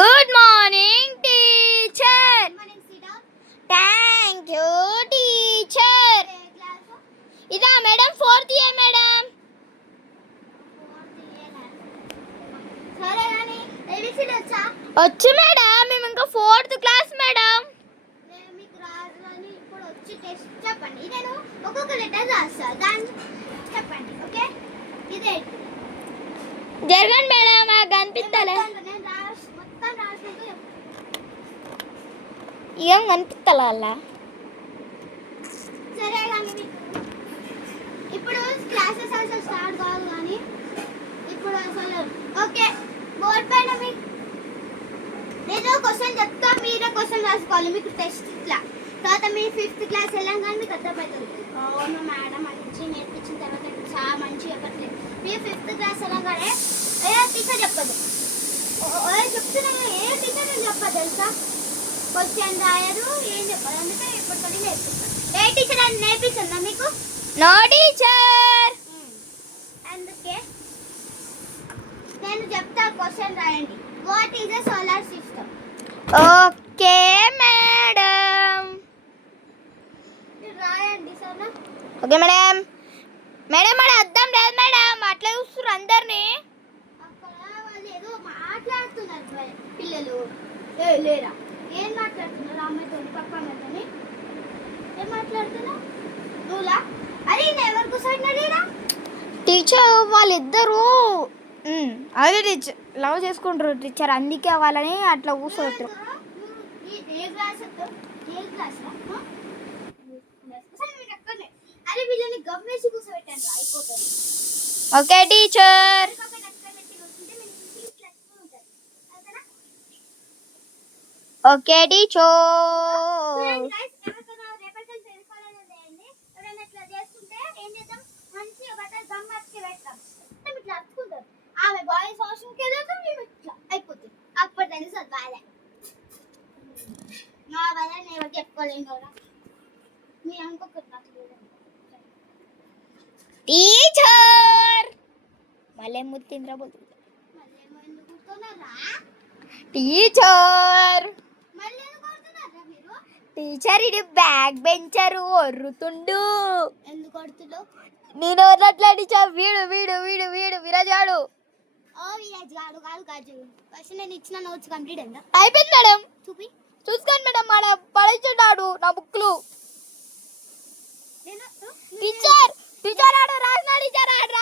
Good morning, teacher. Good morning, sit down. Thank you, teacher. Okay, class. ఇదా madam fourth year madam. సరే కానీ A B C D వచ్చా? వచ్చు madam, మేము ఇంకా ఫోర్త్ క్లాస్ మేడం. నేను మీకు రాదు అని ఇప్పుడు వచ్చి టెస్ట్ చెప్పండి. నేను ఒక్కొక్క లెటర్ రాస్తా, దాన్ని చెప్పండి. ఓకే, ఇదే జరగండి మేడం, మాకు కనిపిస్తలే. నేను మొత్తం రాసినాక చెప్తాను. ఏం కనిపిస్తలే అలా. సరే కానీ ఇప్పుడు క్లాసెస్ అసలు స్టార్ట్ కాదు కానీ ఇప్పుడు అసలు ఓకే బోర్డ్ పైన మీకు నేను క్వశ్చన్ చెప్తా, మీరే క్వశ్చన్ రాసుకోవాలి. మీకు టెస్ట్ ఇట్లా తర్వాత మీ 5th క్లాస్ వెళ్ళంగానే మీకు అర్థమవుతుంది. అవును మేడం మంచి నేర్పించిన తర్వాత చాలా మంచి చెప్పట్లేదు. మీరు 5th క్లాస్ వెళ్ళంగానే ఏ టీచర్ చెప్పదు, చెప్తున్నా ఏ టీచర్ నేను చెప్పదు తెలుసా. క్వశ్చన్ రాయరు, ఏం చెప్పదు. అందుకే ఇప్పటికీ నేర్పిస్తాను. ఏ టీచర్ అని నేర్పిస్తుందా మీకు? No teacher. అందుకే నేను చెప్తా, క్వశ్చన్ రాయండి. What is a solar system? Okay madam. రాయండి సరేనా? Okay madam. మేడం మన అర్థం లేదు మేడం, అట్లా చూస్తున్నారు అందరినీ. అక్కడ వాళ్ళు ఏదో మాట్లాడుతున్నారు పిల్లలు. లేరా ఏం మాట్లాడుతున్నారు? అమ్మాయితో పక్క అమ్మాయితోని ఏం మాట్లాడుతున్నావు? నువ్వులా? అరే నేను ఎవరు కూర్చోండినా? టీచర్ వాళ్ళిద్దరూ అదే టీచర్ లవ్ చేసుకుంటారు టీచర్, అందుకే వాళ్ళని అట్లా కూర్చోబెట్టారు. ఏ క్లాస్? అరే వీళ్ళని గమ్మేసి కూర్చోబెట్టండి, అయిపోతుంది. Okay teacher. Okay teacher. ఆమె బాయ్స్ వాష్రూమ్కి వెళ్తాం, మేము ఇట్లా అయిపోతుంది. అప్పుడు తెలుసు అది బాధ. నా బాధ నేను ఎవరికి చెప్పుకోలేను కదా. మీరు అనుకోకుండా టీచర్ మళ్ళీ ముత్తింద్ర పోతుంది. మళ్ళీ ఎందుకు కూర్చున్నారా? టీచర్ మళ్ళీ ఎందుకు కొడుతున్నారా మీరు? టీచర్ ఇది బ్యాక్ బెంచరు ఒర్రుతుండు. ఎందుకు కొడుతున్నావు? నేను ఒర్రట్లా టీచర్, వీడు వీడు వీడు వీడు విరాజాడు. ఓ విరాజ్ గాడు కాదు కాదు. ఫస్ట్ నేను ఇచ్చిన నోట్స్ కంప్లీట్ అయిందా? అయిపోయింది మేడం. చూపి చూసుకోండి మేడం, మన పడేసాడు నా బుక్లు. నేను టీచర్ టీచర్ ఆడు రాసిన టీచర్ ఆడు